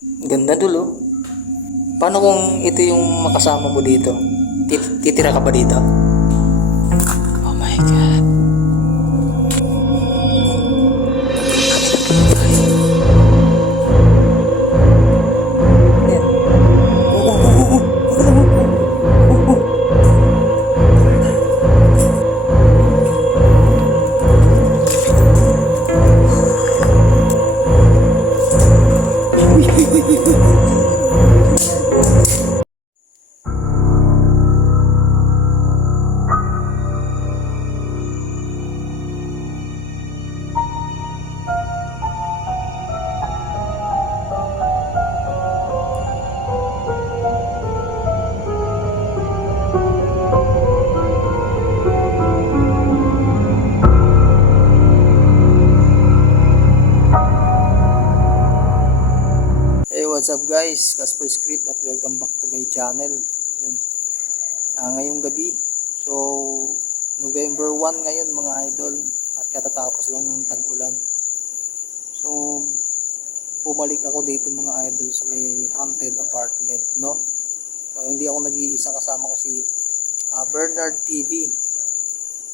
Ganda dulo. Paano kung ito yung makasama mo dito? Titira ka ba dito? Oh my God. Ayan. Oo, oo, oo, oo. Oo, oo. Uy, uy, uy, uy, uy. Hey, what's up guys? Casper Script at welcome back to my channel. Yun. Ngayong gabi. So, November 1 ngayon mga idol. At katatapos lang ng tag-ulan. So, bumalik ako dito mga idol sa may haunted apartment, no? So, hindi ako nag-iisa, kasama ko si Bernard TV.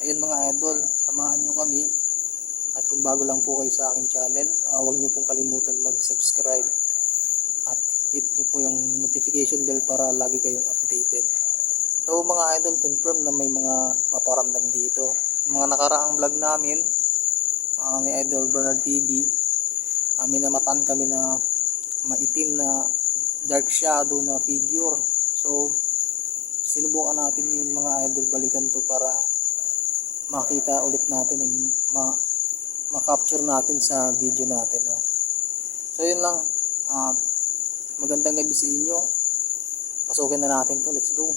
Ayun mga idol, samahan nyo kami. At kung bago lang po kayo sa aking channel, huwag nyo pong kalimutan mag-subscribe. At hit nyo po yung notification bell para lagi kayong updated. So mga idol, confirm na may mga paparamdam dito. Mga nakaraang vlog namin, ni Idol Bernard TV, minamataan kami na maitim na dark shadow na figure. So sinubukan natin yung mga idol, balikan to para makita ulit natin, ma-capture natin sa video natin, no? So yun lang, magandang gabi sa inyo. Pasukin na natin to, let's go.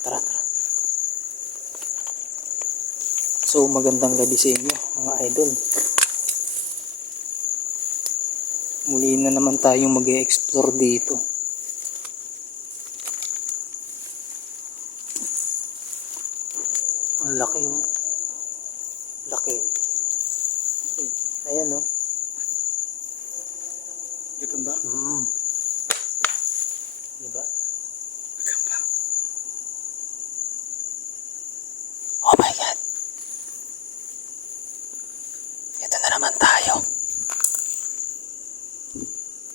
Tara, tara. So magandang gabi sa inyo mga idol. Muli na naman tayong mag-e-explore dito. Ang laki, oh. Laki. Ayan, oh. Gagamba? Diba? Gagamba. Oh my God. Ito na naman tayo.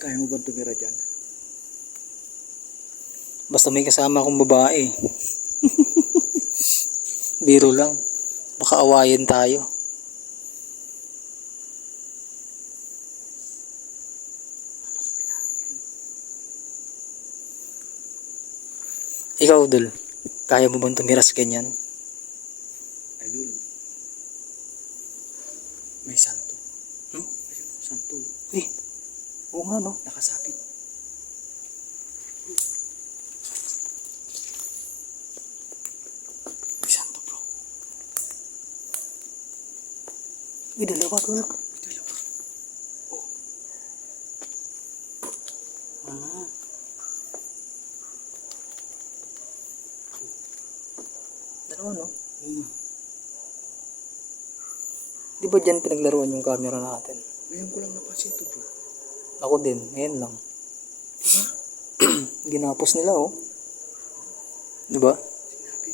Kaya mo ba tumira dyan? Basta may kasama akong babae. Biro lang. Baka awayin tayo. Ikaw, Dul, kaya mo bang tumira sa ganyan? Idol. May santo. Hmm? Ayun, santo. Eh, oo nga, no? Nakasapit. May santo, bro. Uy, dalawa, Dul. Ito yung... Oh. Ah. Dalawa, no? Di ba dyan pinaglaruan yung camera natin? Ngayon ko lang napansin to, bro. Ako din, ngayon lang. Diba? Ginapos nila, oh. Diba? Sinabi.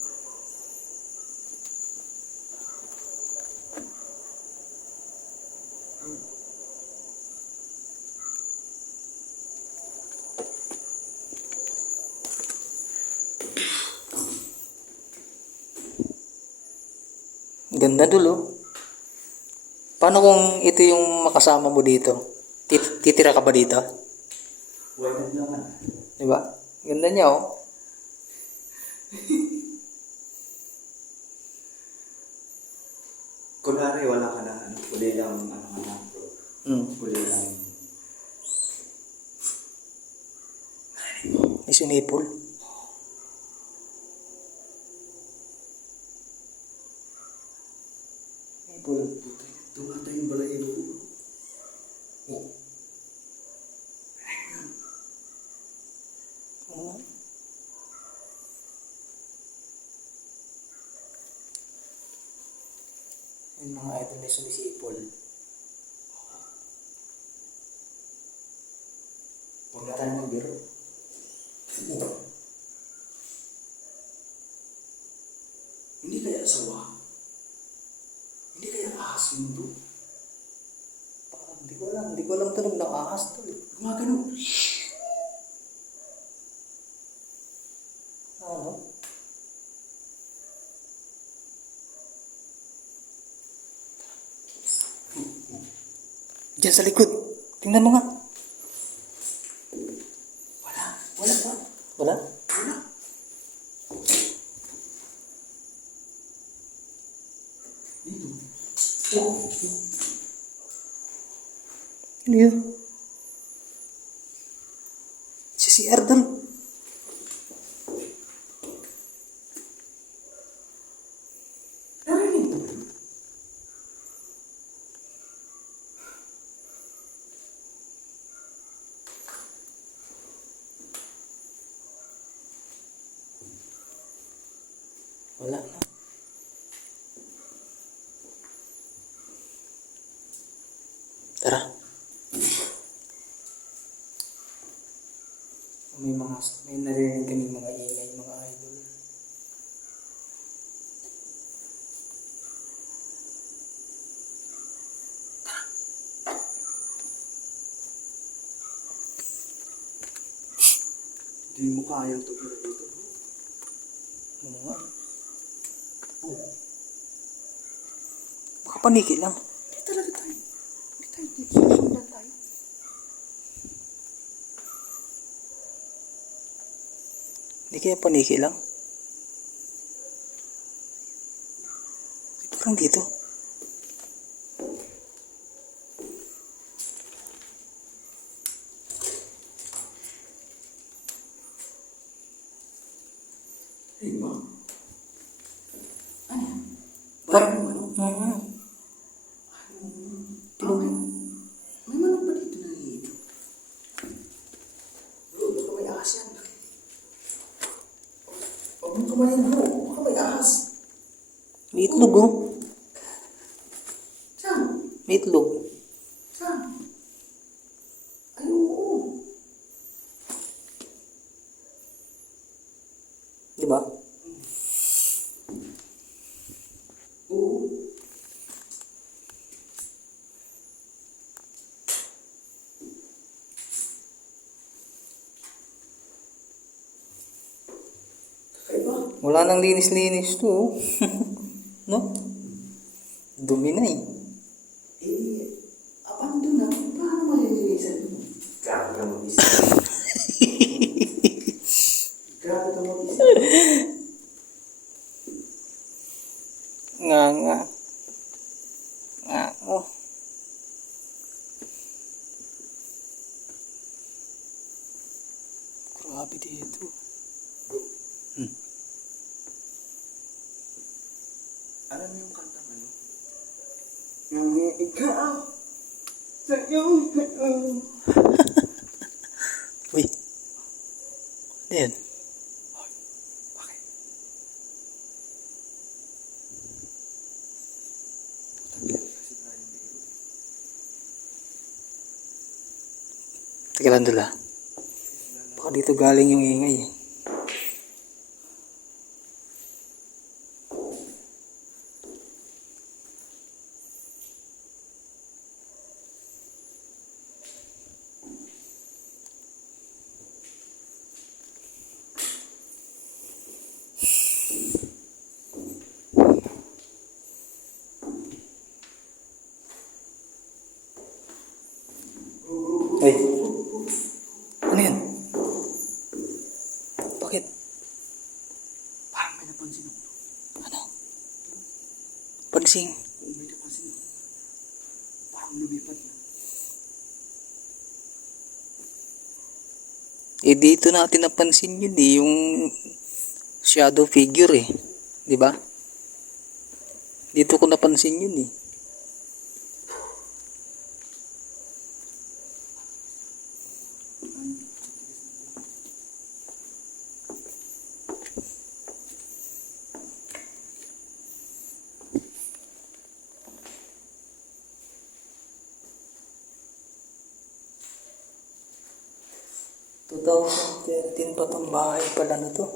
Ganda, Dul, oh. Paano kung ito yung makasama mo dito? Titira ka ba dito? Wala naman. Diba? Ganda niya, oh. kunwari wala ka na, ano, huli lang, ano ka na, bro. Huli lang. May sumipol. Sumipol. Tumatay yung balahibo ko. Oh. Oo. Yung mga idol may sumisipol. Huwag na tayo magbiro. Hindi kaya asawa? Hindi kaya ahas yun, bro? Parang hindi ko alam tunog ng ahas tol eh. Gumagano. Ano? Diyan sa likod. Tingnan mo nga. Wala. Wala ba? Wala? Wala. Dito. Oh. Ano yun? Si CR doon. Narinig mo. Wala na. Tara. May narinig kami mga ingay, mga idol. Hindi mo kayang tumira dito, bro. Ano nga? Oh. Baka paniki lang. Hindi talaga tayo. Hindi tayo dito. Susundan tayo. Hindi kaya paniki lang. Parang dito. Hey, ma. Ano? Parang, Ano? Tulog. May manok ba dito nanginginom? Bro, baka may ahas yan. Huwag mong kumain, bro. Baka may ahas. May itlog oh. Saan? May itlog. Saan? Ay, oo. Di ba? Oo. Kakaiba. Wala nang linis-linis to oh. No? Dumi na eh. Paano na? Paano malilinisan mo? Grabe ka mag-isa. Grabe ka mag-isa. Nga nga. Nga oh. Grabe dito. Alam mo yung kantang ano? Yung ikaw sa iyong Uy. Ano yan? Bakit? Putang kasi tayong biro. Teka lang dala. Baka dito galing yung ingay eh. Ay. Ano yan? Bakit? Parang may napansin ako. Ano? Pansing. May napansin lumipat na. Eh dito natin napansin yun eh, yung shadow figure eh. Di ba? Dito ko napansin yun eh. ...2013 pa tong bahay pala na to.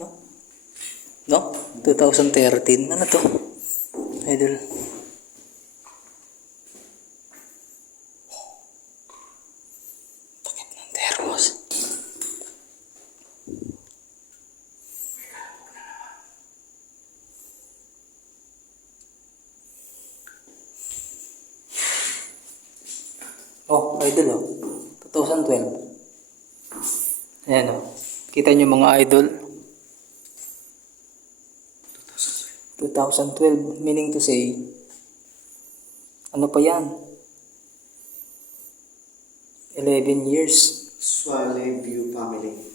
No? No? 2013. Ano to? Idol. Takip ng termos. Oh, idol oh. 2012. Ayan o. Kita nyo mga idol. 2012. Meaning to say, ano pa yan? 11 years. Swallow View family.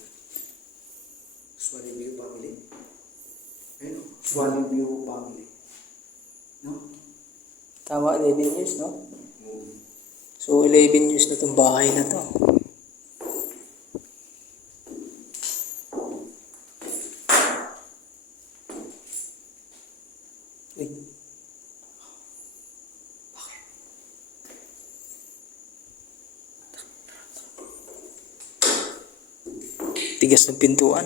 Swallow View family. Ayun, Swallow View family. No? Tama, 11 years, no? So, 11 years na itong bahay na to. Uy. Tigas ng pintuan.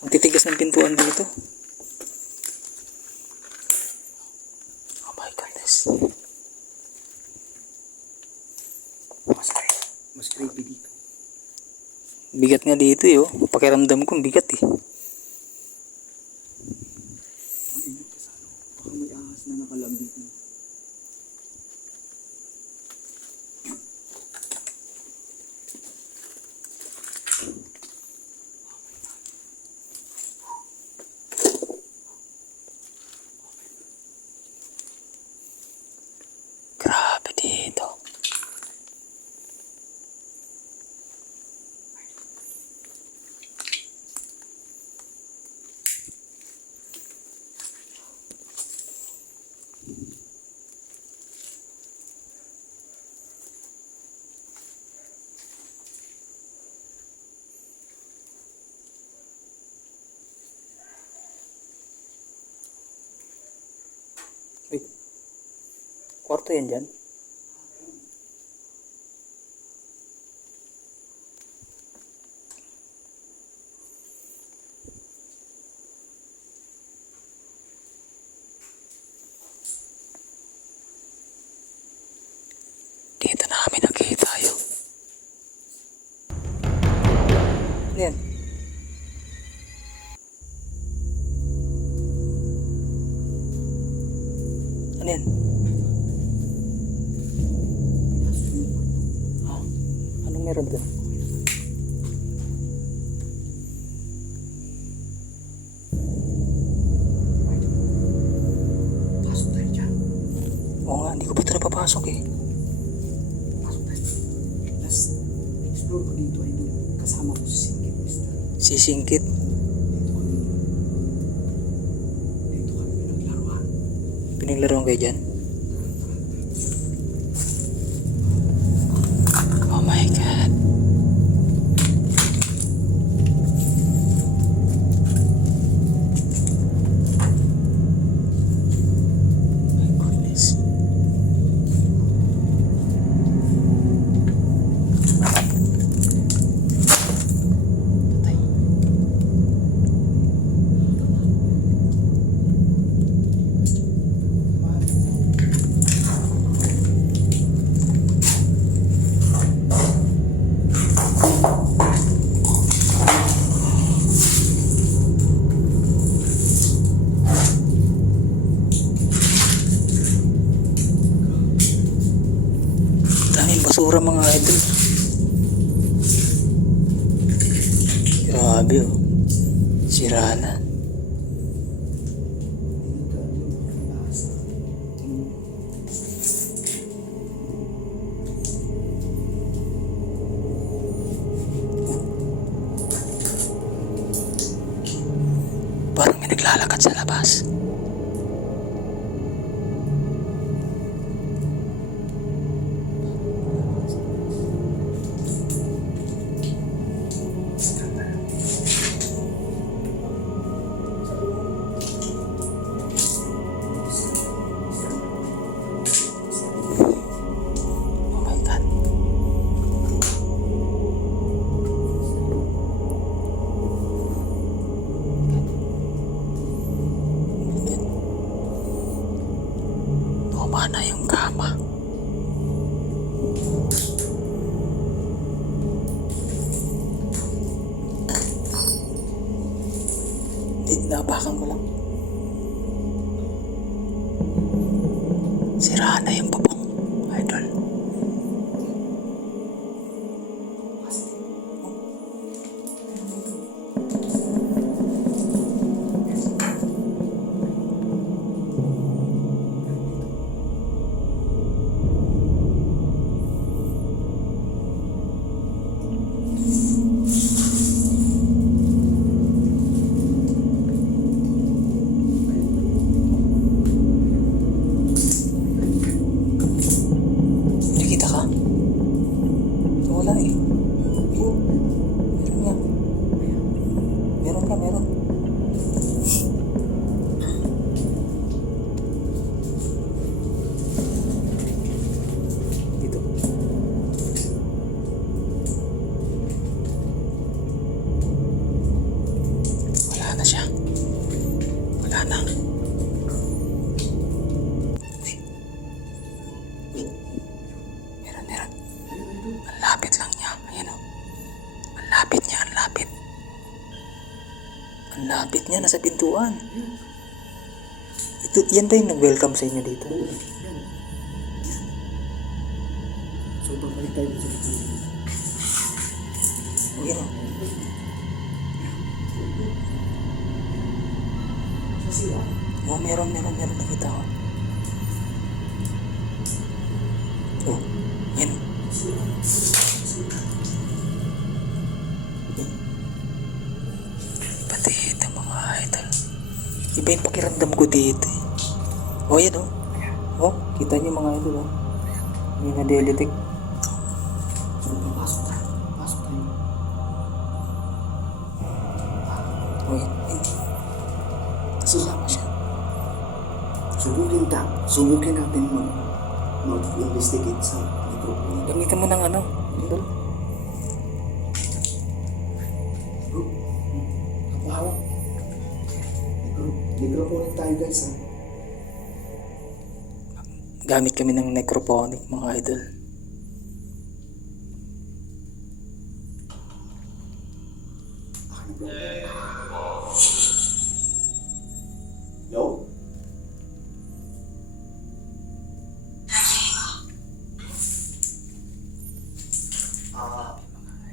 Ang titigas ng pintuan dito. Oh my goodness. Mas creepy dito. Bigat nga dito eh, oh. Pakiramdam ko bigat eh. Ang ingat ka sa ano. Baka may ahas na nakalambit na. Grabe dito. Uy. Kwarto yan dyan? Dito namin nakita yun. Ano yan? Ano yan? Ah, anong meron dun? Pasok tayo dyan. Oo nga, hindi ko pa ito napapasok eh. Pasok tayo. Last explore ko dito ay kasama ko si Singkit, mister. Sisingkit. Dito kami pinaglaruan. Pinaglaruan kayo dyan? Oh my God. My goodness. Patay. Daming basura mga idol. Grabe oh. Sira na. Parang may naglalakad sa labas. Oh my God. Tuma na yung kama. Hindi, napakan ko lang. Sira na yung bubong, idol. Nakita ka? Wala eh. Meron nga. Meron ka, meron. Dito. Wala na siya. Wala na. Meron, meron. Ang lapit lang niya. Ayan o. Ang lapit niya, ang lapit. Ang lapit niya, nasa pintuan. Ito, yan ba yung nag-welcome sa inyo dito? So, pagbalik tayo sa Ayan o. sila. Oh, meron nakita ko. Oh, yan. Pati ito mga idol. Iba yung pakiramdam ko dito eh. Oh, yan oh. Oh, kita niyo mga idol oh. May na-detect. So, pasok tayo. Pasok tayo. Oh, yan. Hindi. Kasama siya. Subukin natin mag-investigate sa microphone. Gamitan mo ng ano, idol. Bro, kapahaw. Microphone tayo guys ha. Gamit kami ng necrophonic mga idol. Yo?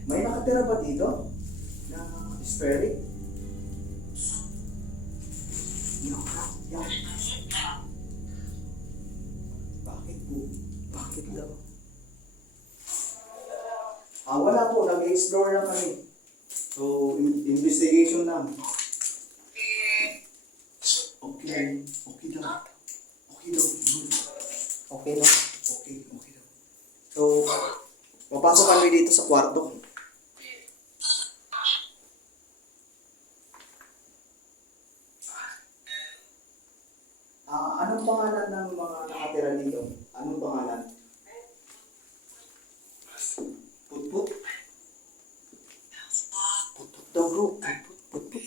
May nakatira ba dito? Na spirit? Yan. Bakit po? Bakit daw? Wala po. Nag-explore lang kami. So, investigation lang. Okay. Okay daw. Okay daw. Okay no? Okay daw. So, papasok kami dito sa kwarto. Anong pangalan ng mga nakatira dito? Anong pangalan? Putput? Putput daw bro. Putput.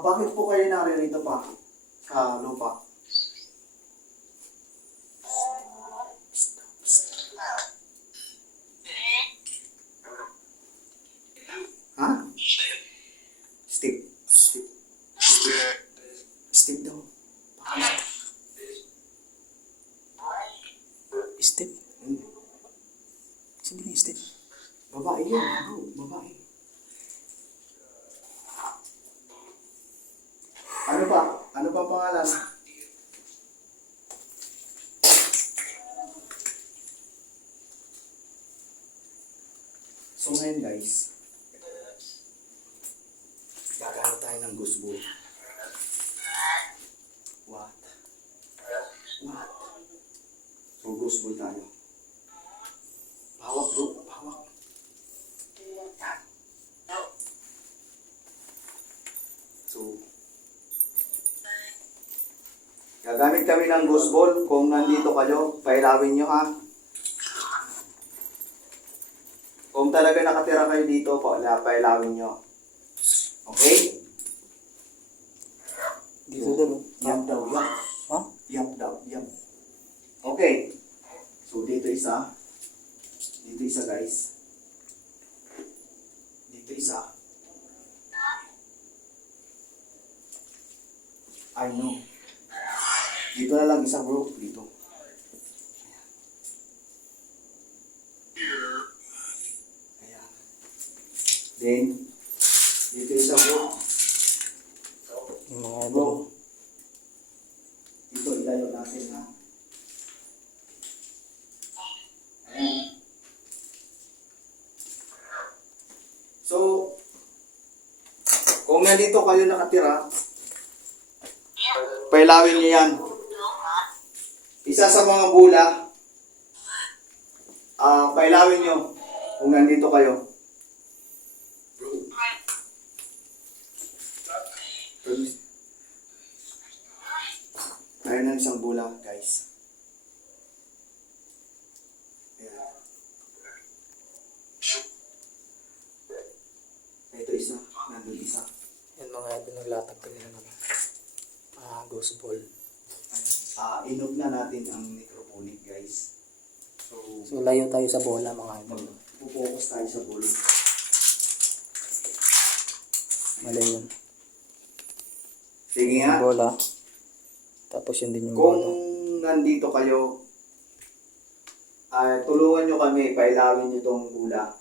Bakit po kayo naririto pa sa lupa? Ha? Stick. Stick daw. Step. Babae yun, bro. Babae. Ano pa? Ano pa pangalan? So ngayon guys, gagamit tayo ng ghost ball. What? What? So ghost ball tayo. Hawak bro, hawak. Yan. So, gagamit kami ng ghost ball. Kung nandito kayo, pailawin nyo ha. Kung talaga nakatira kayo dito, pailawin nyo. Okay? Dito daw. Yap daw, yap. Ha? Yap daw, yap. Okay. So, dito isa. Dito isa, guys. Dito isa. I know. Dito na lang isa, bro. Dito. Ayan. Then, dito isa, bro. Yung mga idol. Bro. Dito, ilayo natin, ha? Ayan. So, kung nandito kayo nakatira, pailawin niyo yan. Isa sa mga bula, pailawin niyo kung nandito kayo. Tayo ng isang bula, guys. Ayan. Ito isa, nandun isa. Yan mga idol, naglatag kami ng ghost ball. Inog na natin ang necroponic, guys. So, So layo tayo sa bola mga idol. pupokus tayo sa ball. Mali yun. Sige Yung nga, bola. Tapos yun din yung kung bola. nandito kayo, tulungan nyo kami, pailawin nyo itong bula.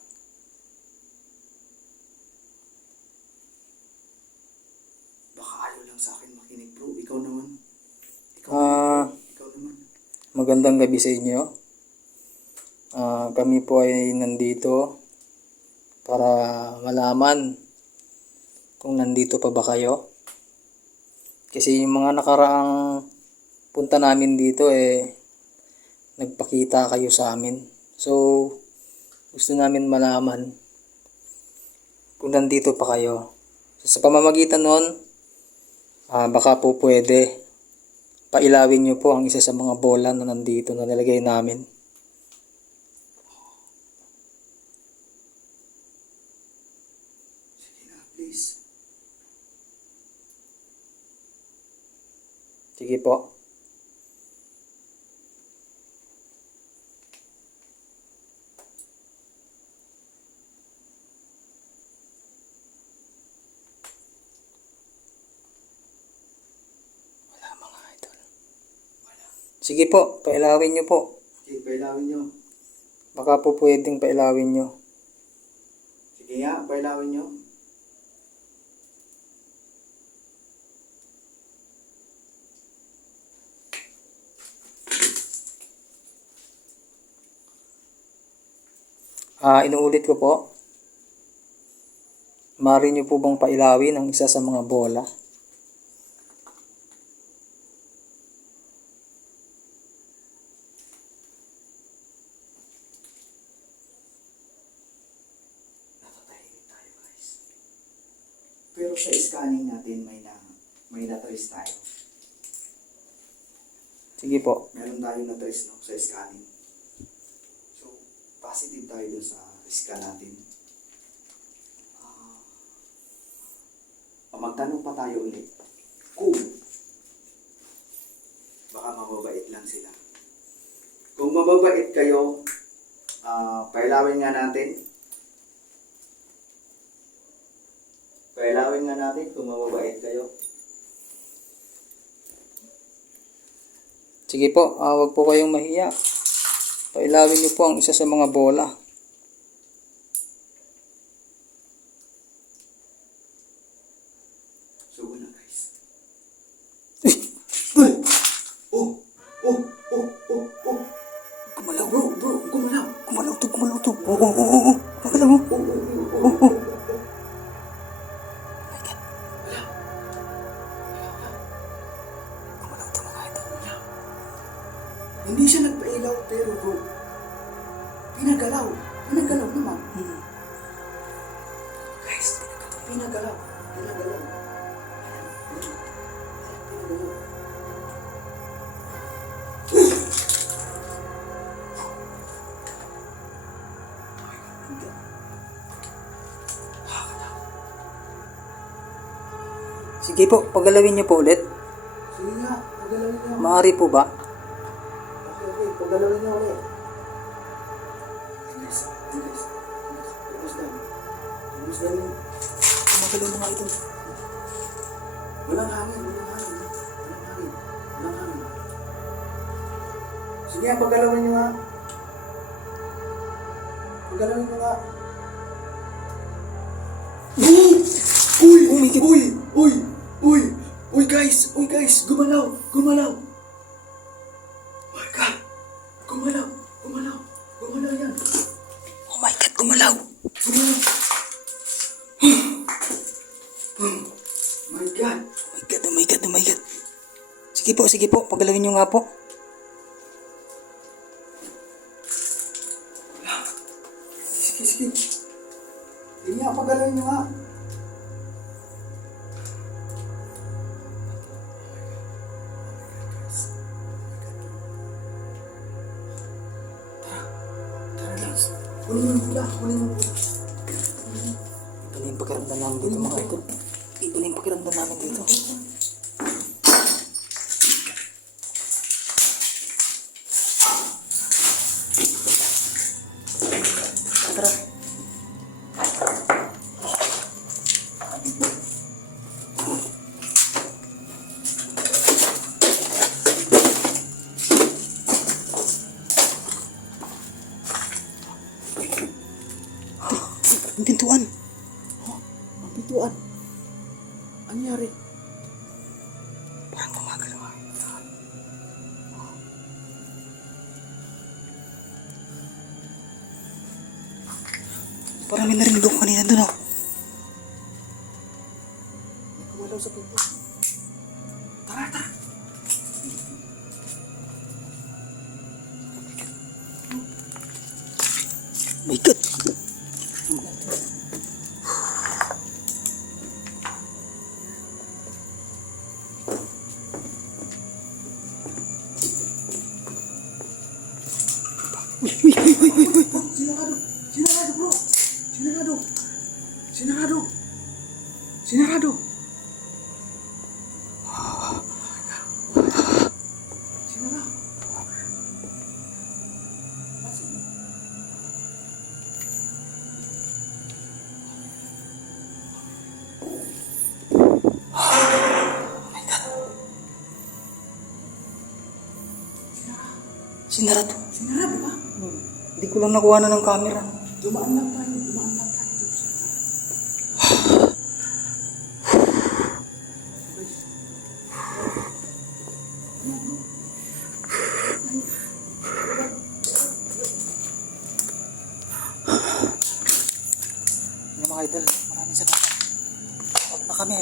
Baka ayaw lang sa akin makinig, bro. Ikaw naman. Ikaw naman. Magandang gabi sa inyo. Kami po ay nandito para malaman kung nandito pa ba kayo. Kasi yung mga nakaraang punta namin dito nagpakita kayo sa amin. So, gusto namin malaman kung nandito pa kayo. So, sa pamamagitan nun, baka po pwede pailawin nyo po ang isa sa mga bola na nandito na nilagay namin. Sige na, please. Sige po. Wala mga idol. Sige po, pailawin nyo po. Sige, pailawin nyo. Baka po pwedeng pailawin nyo. Sige nga, pailawin nyo. Inuulit ko po. Maaari nyo po bang pailawin ang isa sa mga bola? Natatahimik tayo, guys. Pero sa scanning natin, may na-trace tayo. Sige po. Meron tayo na-trace, no, sa scanning. So, positive tayo dun sa scan natin. Magtanong pa tayo ulit. Kung baka mababait lang sila. Kung mababait kayo, pailawin nga natin. Pailawin nga natin kung mababait kayo. Sige po, huwag po kayong mahiya. Pailawin niyo po ang isa sa mga bola. Oh! Oh! Oh! Oh! Oh! Gumalaw. Bro! Gumalaw! Gumalaw to. Oo. Gumalaw. Oo. My God. Gumalaw to mga idol. Hindi siya nagpailaw pero bro, pinagalaw naman. Guys, pinagalaw. Pinagalaw. Sige po, pagalawin niyo po ulit. Sige nga, pagalawin niyo. Maaari po ba? Okay, pagalawin niyo ulit. Guys. Tapos lang. Gumagalaw mga idol. Walang hangin. Sige nga, pagalawin niyo nga. Oh my God. Uy guys, gumalaw. My God, gumalaw yan. Oh my God, gumalaw. My God. Oh my God. Sige po, pagalawin niyo nga po. Sige. Hindi nga, pagalawin niyo nga. Tara guys. Kunin mo yung hula. Iba na yung pakiramdam namin dito mga idol. Iba na yung pakiramdam namin dito. Tara. Ang pintuan. Ang pintuan. Ano nangyari? Parang gumagalaw. Parang may narinig ako kanina doon oh. May gumalaw sa pinto. Tara. My God. Sinarado. Sinara. Sinarado. Sinarado ba? Hindi ko lang nakuha na ng camera. Dumaan lang tayo. Mga idol, maraming salamat. Out na kami.